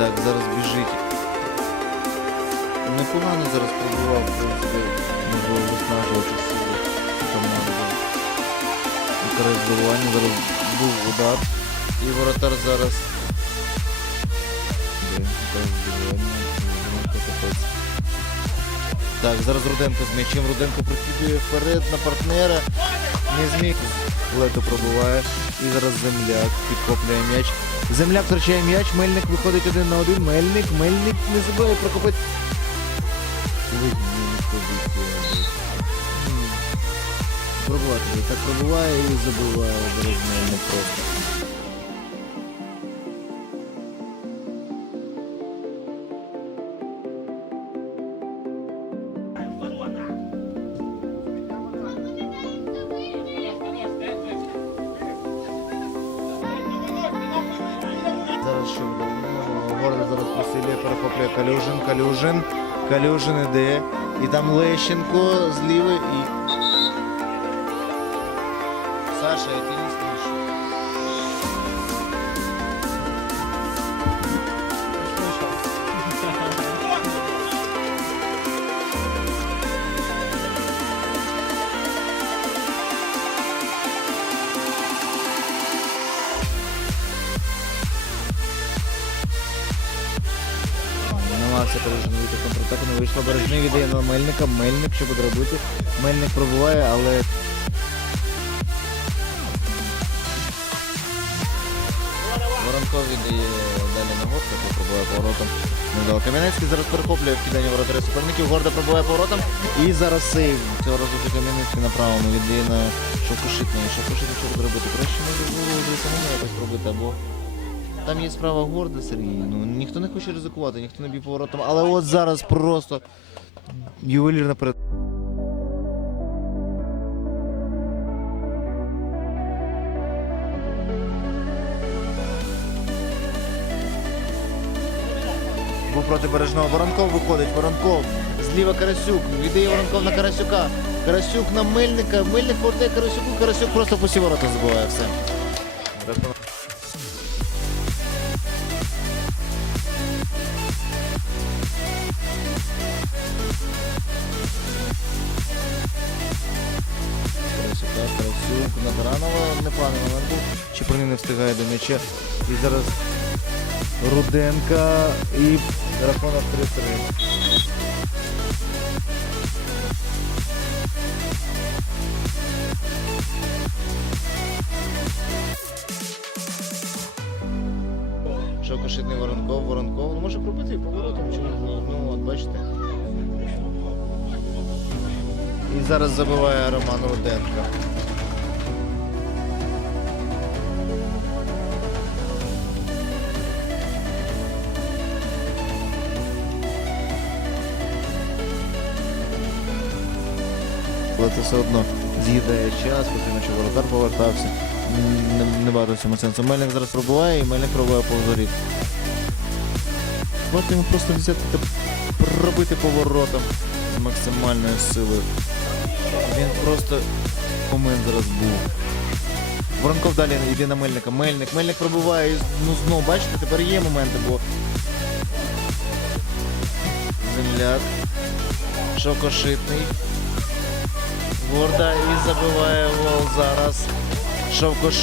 Так, зараз біжить. Непогано зараз пробував, можливо виснажувати сили команди. Якраз здивування, зараз був удар. І воротар зараз. Ну. Так, зараз Руденко з м'ячем. Руденко прикидує вперед на партнера. Не зміг. Лето пробуває. І зараз земляк підхоплює м'яч. Земляк втрачає м'яч, Мельник виходить один на один. Мельник, Мельник не забуває прокопити. Пробувати. Так пробуває і зараз Мельник просто. Зараз що Горда зараз посилює, перехоплює Калюжин, Калюжин, Калюжин іде. І там Лещенко зліва і. Саша, я тебе не слышу. Намагався в контратаку, не вийшло. Бережний віддає на Мельника. Мельник, що буде робити. Мельник пробуває, але Воронков віддає далі на горку, який пробуває поворотом. Кам'янецький зараз перехоплює вкидання воротаря суперників. Горда пробуває поворотом. І зараз сейв. Цього разу вже Кам'янецький на правому віддає на Шовкошитний. Шовкошитний що буде робити? Краще може було самому якось пробити або. Там є справа горда, Сергій. Ну ніхто не хоче ризикувати, ніхто не б'є поворотом. Але от зараз просто ювелірна перед. Був проти бережного. Воронков виходить. Воронков. Зліва Карасюк. Віддає Воронков на Карасюка. Карасюк на Мельника. Мельник повертає Карасюку. Карасюк просто по всі ворота забиває все. Непоганий момент був. Не встигає до м'яча. І зараз Руденка і рахунок 3-3. Шокошитний Воронков, Воронков. Ну може пробити поворотом чому? ні? Ну от бачите. І зараз забиває Роман Руденко. Це все одно з'їдає час, потрібно, щоб воротар повертався. М, Не, в цьому сенсу. Мельник зараз пробуває і Мельник пробує повзоріт. Варто йому просто взяти та пробити поворотом з максимальною силою. Він просто момент зараз був. Воронков далі йде на Мельника. Мельник. Мельник пробуває. Ну знову, бачите, тепер є моменти, бо. Земляк. Шокошитний. Горда і забиває гол зараз. Шовкош.